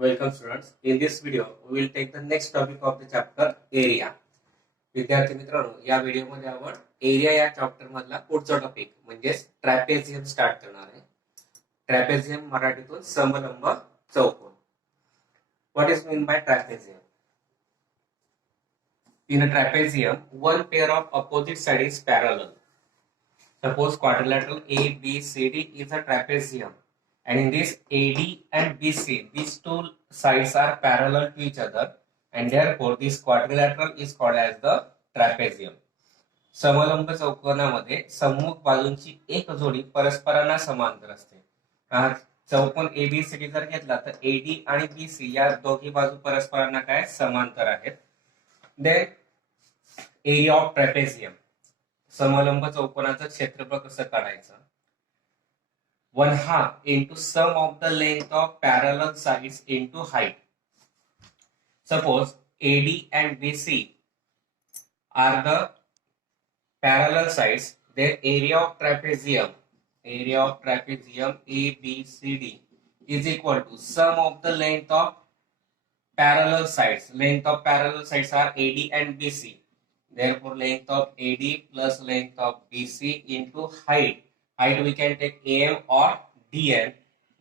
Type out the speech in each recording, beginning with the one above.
Welcome students. In this video, we will take the next topic of the chapter area. विद्यार्थी मित्रांनो, या video मध्ये आपण area या चॅप्टर मधला पुढचा टॉपिक म्हणजे ट्रॅपेझियम स्टार्ट करणार आहे. ट्रॅपेझियम मराठीतून समलंब चौकोन. What is mean by trapezium? In a trapezium, one pair of opposite sides is parallel. Suppose quadrilateral ABCD is a trapezium. And in this AD and BC, these two sides are parallel to each other, and therefore this quadrilateral is called as the trapezium. समलंब चौकोनामध्ये सम्मुख बाजूंची एक जोडी परस्परांना समांतर असते. चौकोन ABCD जर घेतला तर AD आणि बीसी या दोन्ही बाजू परस्परांना काय समांतर आहेत. देन एरिया ऑफ ट्रॅपेझियम, समलंब चौकोनाचं क्षेत्रफळ कसं काढायचं. 1/2 into sum of the length of parallel sides into height. Suppose AD and BC are the parallel sides, their area of trapezium ABCD is equal to sum of the length of parallel sides. Length of parallel sides are AD and BC. Therefore, length of AD plus length of BC into height. Height we can take AM or DN,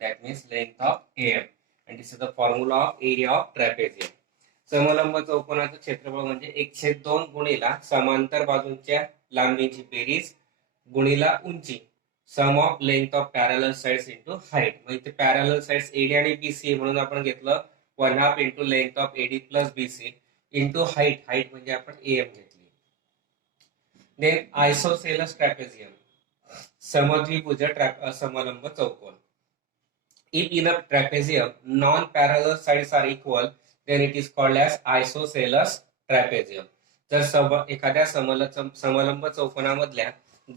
that means length of AM, and this is the formula of area of trapezium. समलंब चौकोनाचं क्षेत्रफळ म्हणजे 1/2 गुणिला समांतर बाजूंच्या लांबीची बेरीज गुणिला उंची, sum of length of parallel sides into height. म्हणजे parallel sides AD आणि BC म्हणून आपण घेतलं 1/2 into length of AD plus BC into height. Height म्हणजे आपण AM घेतली. देन आयसोसेलस ट्रॅपेझियम, समद्विभुज समलंब चौकोन. If in a trapezium non-parallel sides are equal, then it is called as isosceles trapezium. जर एखाद्या समलंब चौकोनामधल्या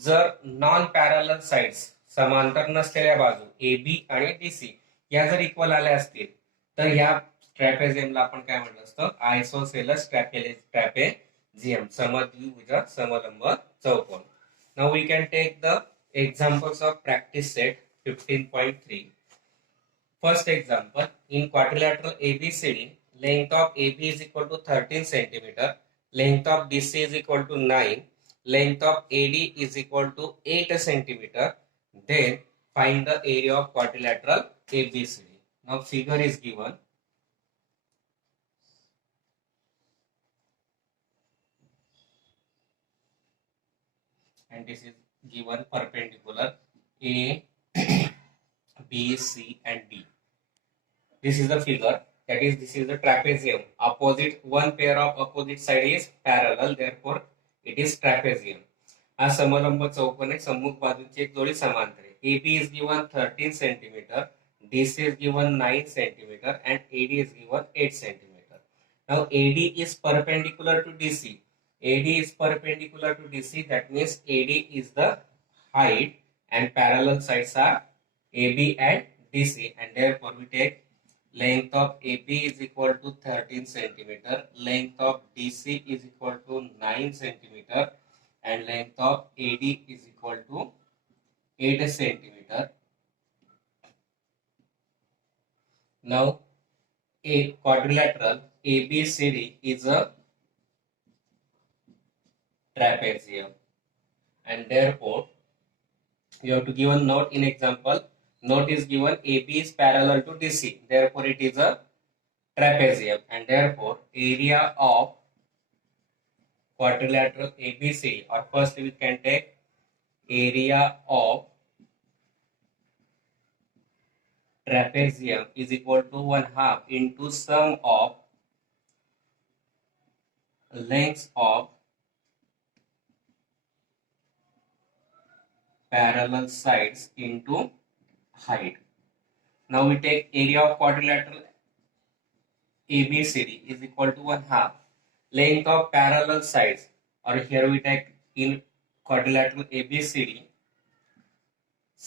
जर नॉन पॅरलल साइड्स समांतर नसलेल्या बाजू AB आणि DC या जर इक्वल आल्या असतील तर या ट्रॅपेझियमला आपण काय म्हटलं असतं, आयसोसेलस ट्रॅपेझियम, समद्विभुज समलंब चौकोन. Now we can take the examples of practice set 15.3. First example, in quadrilateral ABCD, length of AB is equal to 13 cm, length of BC is equal to 9, length of AD is equal to 8 cm. Then find the area of quadrilateral ABCD. Now figure is given. And this is given perpendicular A, B, C and D. This is the figure, that is this is the trapezium. Opposite, one pair of opposite side is parallel, therefore it is trapezium. हा समलंब चौकोन आहे, सम्मुख बाजूची एक जोडी समांतर आहे. AB is given 13 cm, DC is given 9 cm and AD is given 8 cm. Now AD is perpendicular to DC. AD is perpendicular to DC, that means AD is the height and parallel sides are AB and DC, and therefore we take length of AB is equal to 13 cm, length of DC is equal to 9 cm and length of AD is equal to 8 cm. Now a quadrilateral ABCD is a trapezium, and therefore you have to give a note in example. Note is given AB is parallel to DC, therefore it is a trapezium, and therefore area of quadrilateral ABC, or first we can take area of trapezium is equal to 1/2 into sum of lengths of parallel sides into height. Now we take area of quadrilateral ABCD is equal to 1/2 length of parallel sides, or here we take in quadrilateral ABCD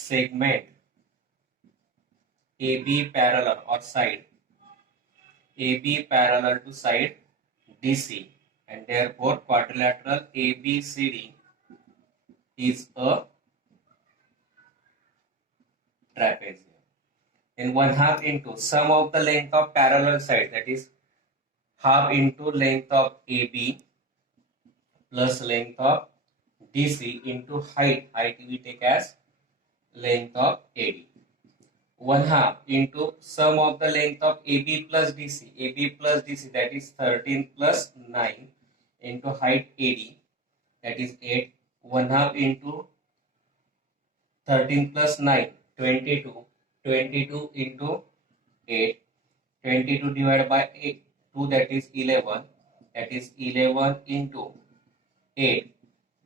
segment AB parallel or side AB parallel to side DC, and therefore quadrilateral ABCD is a trapezium. then 1 half into sum of the length of parallel sides, that is half into length of AB plus length of DC into height. Height we take as length of AD. 1 half into sum of the length of AB plus DC. AB plus DC, that is 13 plus 9 into height AD, that is 8. 1 half into 13 plus 9, 22. 22 into 8. 22 divided by 8, 2, that is 11. That is 11 into 8,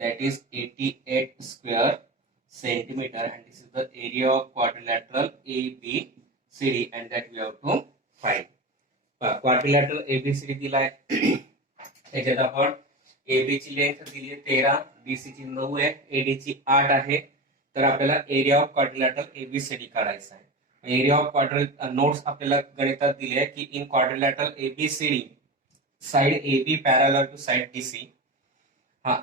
that is 88 square centimeter, and this is the area of quadrilateral ABCD, and that we have to find. Quadrilateral ABCD दिलाय. त्याच्यात आपण AB ची length दिली आहे 13, BC ची 9 आहे, AD ची 8 आहे. तर आपल्याला एरिया ऑफ क्वाड्रिलॅटरल ABCD काढायचा आहे. एरिया ऑफ क्वाड्रिलॅटरल नोट्स आपल्याला गणितात दिली आहे की in quadrilateral ABCD side AB parallel to side DC. हा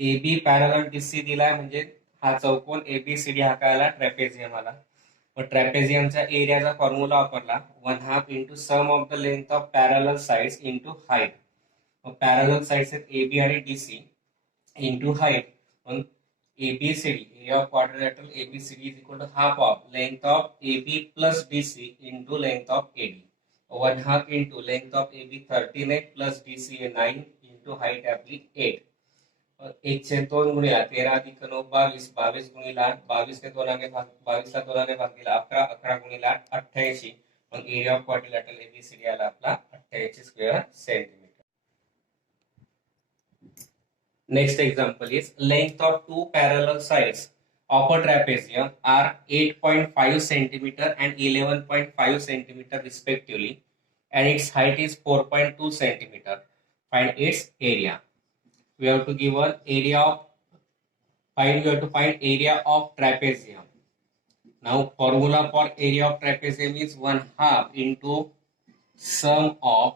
AB पॅरलल DC दिलाय म्हणजे हा चौकोन ABCD हा कळाला ट्रॅपेझियम आला. व ट्रॅपेझियमचा एरियाचा फॉर्म्युला वापरला 1 half into sum of the length of parallel sides into height. Parallel sides आहेत AB आणि DC इंटू हाईट. मग ABCD, area of quadrilateral ABCD is equal to half of length of AB plus DC into length of AD. 1 half into length of AB 13 plus DC 9 into height आपली 8. 1/2 गुणिला 13 अधिक 9 22, 22 गुणिला 22 ने 2 ने भाग 22 ला 2 ने भाग दिला 11, 11 गुणिला 88. मग area of quadrilateral ABCD आला आपला 88 square centimetre. Next example is length of two parallel sides of a trapezium are 8.5 centimeter and 11.5 centimeter respectively, and its height is 4.2 centimeter. Find its area. We have to give an area of we have to find area of trapezium. Now formula for area of trapezium is 1 half into sum of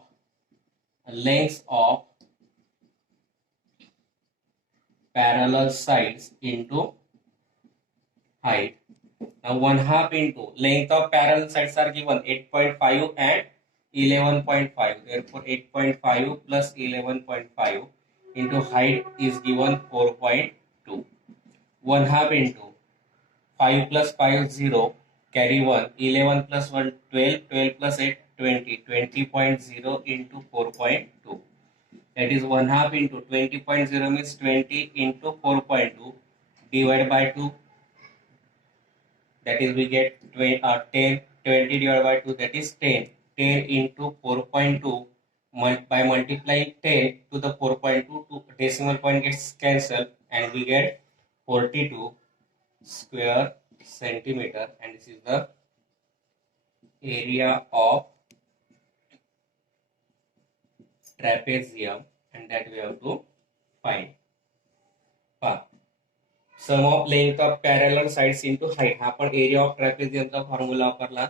lengths of parallel sides into height. Now 1 half into length of parallel sides are given 8.5 and 11.5. Therefore 8.5 plus 11.5 into height is given 4.2. 1 half into 5 plus 5 0, carry 1, 11 plus 1 12, 12 plus 8 20, 20.0 into 4.2. That is 1 half into 20.0 means 20 into 4.2 divided by 2. That is we get 10. 20 divided by 2, that is 10. 10 into 4.2 by multiplying 10 to the 4.2, to decimal point gets cancelled and we get 42 square centimeter, and this is the area of trapezium, and that we have to find. Sum of length of parallel sides into height. हा पण area of ट्रॅपेझियमचा formula वापरला.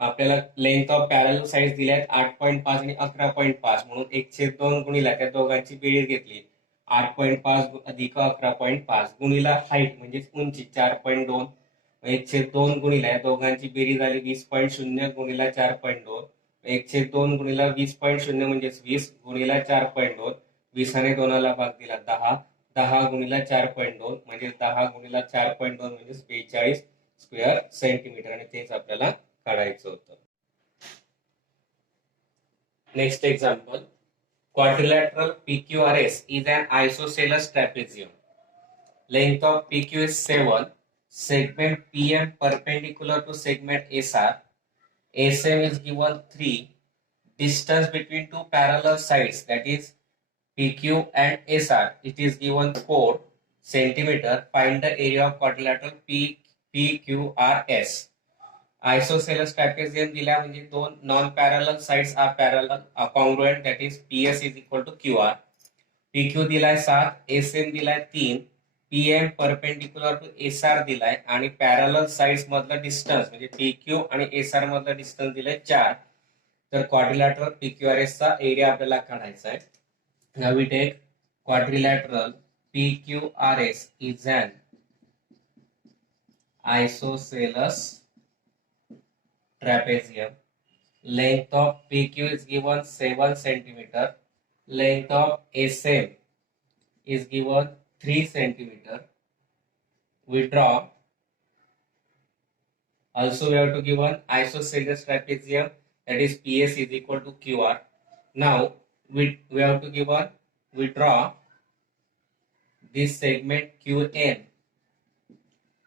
आपल्याला length of parallel sides दिल्यात 8.5 आणि 11.5, म्हणून 1/2 गुणिला त्या दोघांची berries घेतली 8.5 अधिक 11.5 गुणिला हाईट म्हणजे उंची 4.2. 1/2 गुणिला या दोघांची बेरीज आली 20.0 गुणिला 4.2. 1/2 गुणिला 20.0 म्हणजे 20 गुणिला 4.2. 20 ने 2 ला भाग दिला 10. 10 गुणिला 4.2 म्हणजे 10 गुणिला 4.2 म्हणजे 42 स्क्वेअर सेंटीमीटर, आणि तेच आपल्याला काढायचं होतं. Next example. Quadrilateral PQRS is an isosceles trapezium. Length of PQ is 7. Segment PM perpendicular to segment SR. SM is given 3. Distance between two parallel sides, that is PQ and SR, it is given 4 centimeter. Find the area of quadrilateral PQRS. Isosceles trapezium दिला म्हणजे दोन non parallel sides are parallel congruent, that is PS is equal to QR. PQ दिलाय 7, SM दिलाय 3, PM perpendicular to SR दिलाय, आणि parallel sides मधलं distance म्हणजे PQ आणि SR मधलं डिस्टन्स दिलाय 4. तर क्वाड्रिलॅटरल PQRS चा एरिया आपल्याला काढायचा आहे. Now we take quadrilateral PQRS is an isosceles trapezium. Length of PQ is given 7 centimeter. Length of SM is given 3 centimeter. We draw. Also, we have to give an isosceles trapezium, that is PS is equal to QR. Now, we have to give one, we draw this segment QN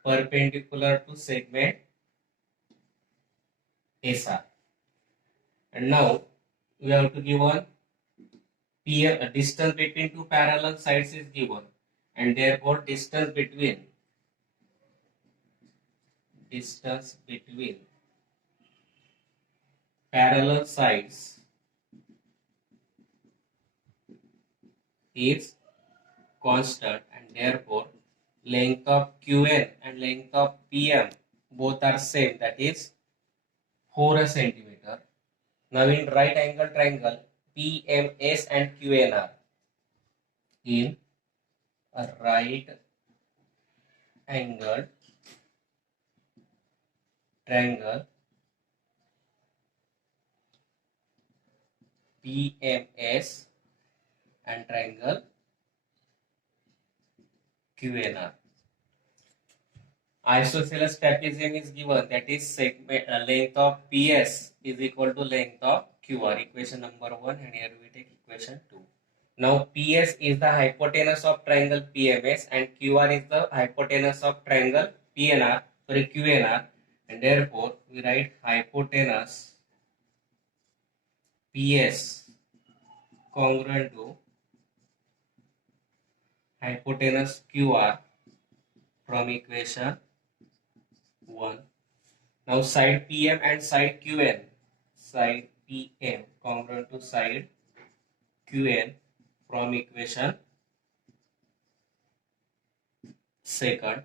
perpendicular to segment SR. And now, we have to give one PM, distance between two parallel sides is given, and therefore distance between parallel sides is constant, and therefore length of QN and length of PM both are same, that is 4 centimeter. Now in right angle triangle PMS and QNR, in a right angle triangle PMS and triangle QNR, isosceles trapezium is given, that is segment length of PS is equal to length of QR, equation number 1, and here we take equation 2. Now PS is the hypotenuse of triangle PMS and QR is the hypotenuse of triangle QNR, and therefore we write hypotenuse PS congruent to hypotenuse QR from equation 1. Now side PM and side QN, side PM congruent to side QN from equation 2nd.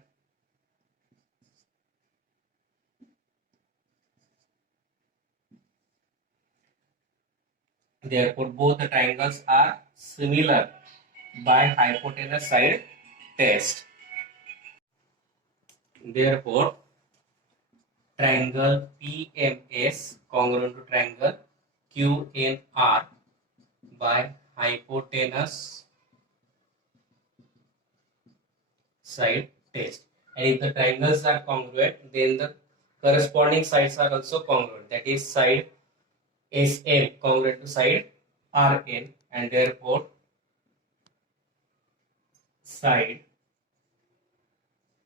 Therefore both the triangles are similar by hypotenuse side test. Therefore triangle PMS congruent to triangle QNR by hypotenuse side test. And if the triangles are congruent, then the corresponding sides are also congruent, that is side SM congruent to side RN, and therefore side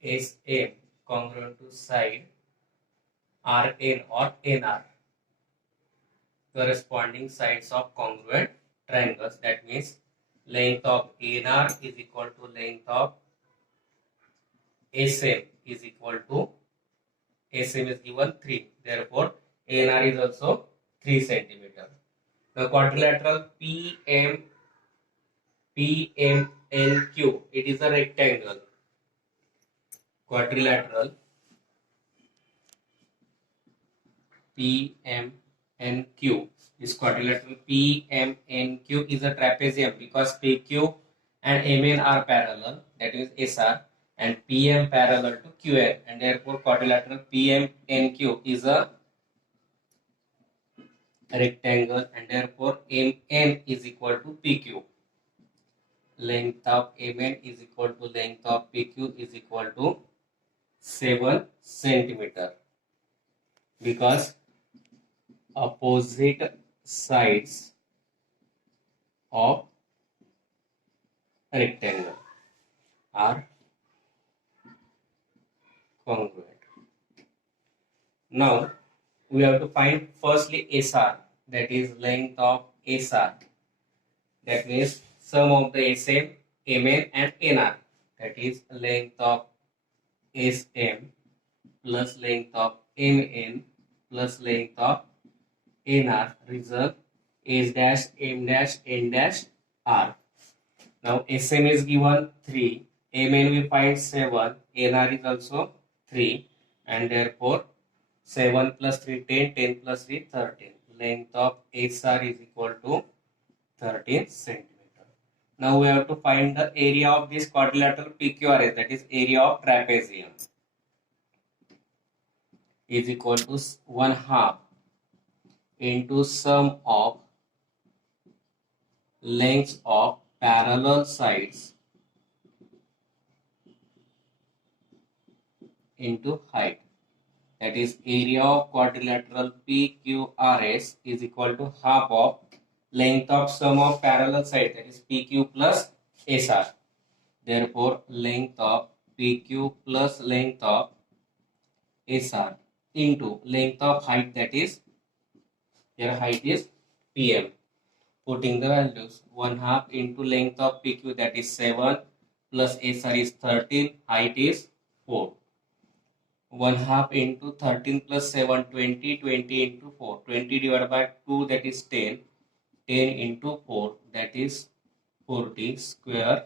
SM congruent to side RN or NR, corresponding sides of congruent triangles. That means length of NR is equal to length of SM is equal to, SM is given 3, therefore NR is also 3 centimeter. The quadrilateral PMNQ, it is a rectangle. Quadrilateral PMNQ, this quadrilateral PMNQ is a trapezium because PQ and MN are parallel, that is SR, and PM parallel to QN, and therefore quadrilateral PMNQ is a rectangle, and therefore MN is equal to PQ. Length of MN is equal to length of PQ is equal to 7 centimeter, because opposite sides of a rectangle are congruent. Now we have to find firstly SR, that is length of SR, that means sum of the SM, MN and NR, that is length of SM plus length of MN plus length of NR, result S dash M dash N dash R. Now SM is given 3, MN we find 7, NR is also 3, and therefore 7 plus 3 10, 10 plus 3 13. Length of SR is equal to 13 centimeter. Now we have to find the area of this quadrilateral PQRS, that is area of trapezium. is equal to 1/2 into sum of lengths of parallel sides into height. That is, area of quadrilateral PQRS is equal to half of length of sum of parallel sides, that is PQ plus SR. Therefore, length of PQ plus length of SR into length of height, that is, here height is PM. Putting the values, 1/2 into length of PQ, that is 7 plus SR is 13, height is 4. 1/2 into 13 plus 7, 20, 20 into 4, 20 divided by 2, that is 10, 10 into 4, that is 40 square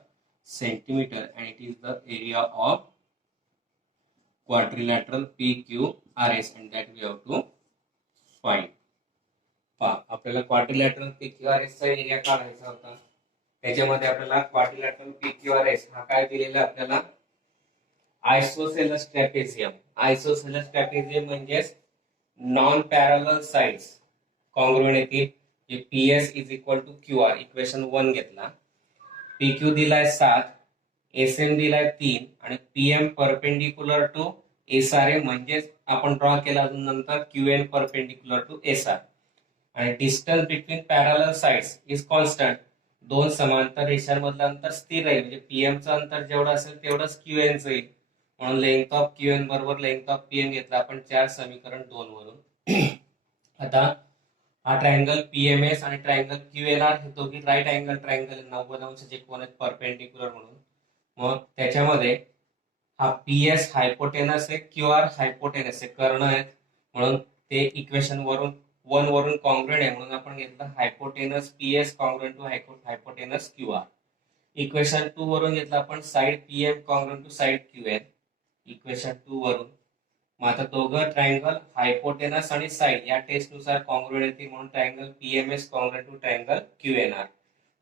centimeter, and it is the area of quadrilateral PQRS, and that we have to find. आपल्याला quadrilateral PQRS चा area काढायचा होता. त्याच्यामध्ये आपल्याला quadrilateral PQRS हा काय दिलेला आपल्याला आयसोसेलस ट्रॅपेझियम. आयसोसेलस ट्रॅपेझियम म्हणजे नॉन पॅरलल साइड्स कॉन्ग्रुएंट येतील. जे PS is equal to QR equation 1 घेतला. PQ दिलाय 7, SM दिलाय 3 आणि PM परपेंडिक्युलर टू SRA म्हणजे आपण ड्रॉ केला नंतर QN परपेंडिक्युलर टू SR. आणि distance between parallel sides is constant. दोन समांतर रेषांमधलं अंतर स्थिर राहील, म्हणजे पीएमचं अंतर जेवढं असेल तेवढंच क्यूएनचं येईल. म्हणून लेंथ ऑफ क्यूएन बरोबर लेंथ ऑफ पीएम घेतला आपण 4 समीकरण 2 वरून. आता हा ट्रायंगल पीएमएस आणि ट्रायंगल क्यूएनआर हे दोघी राईट अँगल ट्रायंगल 90 अंशाचे कोन आहेत परपेंडिक्युलर म्हणून. मग त्याच्यामध्ये हा पीएस हायपोटेनस आहे, क्यूआर हायपोटेनस आहे, कर्ण आहेत, म्हणून ते इक्वेशन वरून 1 वरून कॉन्ग्रुएंट आहे म्हणून आपण घेतलं hypotenuse PS congruent to hypotenuse QR. Equation 2 वरून घेतलं आपण side PM congruent to side QN equation 2 वरून. मग आता दोघं ट्रायंगल हायपोटेनस आणि साइड या टेस्ट नुसार कॉन्ग्रुएंट येतील म्हणून triangle PMS congruent to triangle QNR.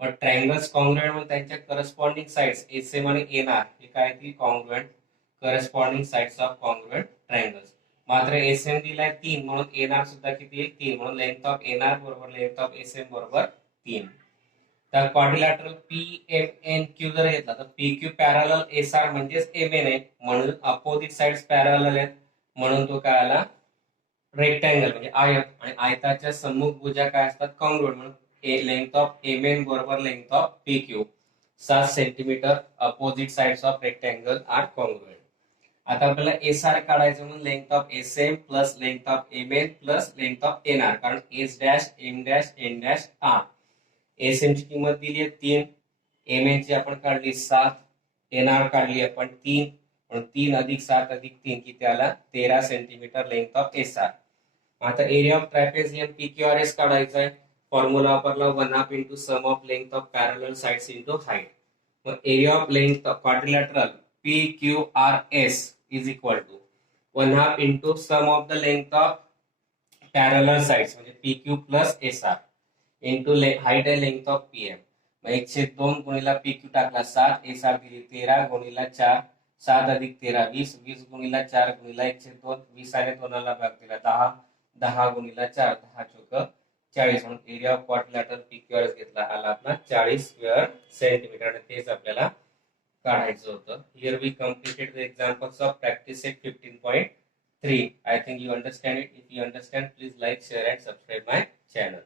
मग ट्रायंगल्स कॉन्ग्रुएंट म्हणून त्यांच्या करस्पॉन्डिंग साइड्स एसएम आणि एनआर हे काय ती congruent corresponding sides of congruent triangles. मात्र एसएम दिलाय 3 म्हणून एनआर सुद्धा किती आहे 3 म्हणून लेंथ ऑफ एनआर बरोबर लेंथ ऑफ एसएम बरोबर 3. तर क्वाड्रिलॅटरल PMNQ जर घेतला तर PQ पॅरलल SR म्हणजेच MN आहे म्हणून अपोजिट साइड्स पॅरलल आहेत म्हणून तो काय आला रेक्टँगल म्हणजे आयत. आणि आयताच्या सम्मुख भुजा काय असतात कॉन्ग्रुएंट म्हणून लेंथ ऑफ MN बरोबर length of PQ 7 centimetre. Opposite sides of rectangle are congruent. आता आपल्याला SR काढायचं म्हणून length of SM plus length of MN plus length of NR, कारण S dash M dash N dash R. SM ची किंमत दिली आहे 3, MN ची आपण काढली 7, NR काढली आपण 3 म्हणून 3 अधिक 7 अधिक 3 किती आला 13 सेंटीमीटर लेंथ ऑफ SR. आता एरिया ऑफ ट्रॅपेझियम PQRS काढायचा आहे. फॉर्म्युला वापरला 1/2 into sum of length of parallel sides into height. Mug area of length of quadrilateral PQRS is equal to 1/2 into sum of the length of parallel sides म्हणजे PQ plus SR into height and length of PM. Mug 1/2 गुणिला PQ टाकला 7, SR दिली 13 गुणिला 4, 7 अधिक 13 20, 20 गुणिला 4 गुणिला 1/2, 20 आणि 2 ला भाग दिला 10, 10 गुणिला 4 10 चौक 40 म्हणून area of quadrilateral PQRS घेतला आला आपला 40 स्क्वेअर सेंटीमीटर. आणि तेच आपल्याला काढायचं होतं. Here we completed the examples of practice set 15.3. I think you understand it. If you understand, please like, share and subscribe my channel.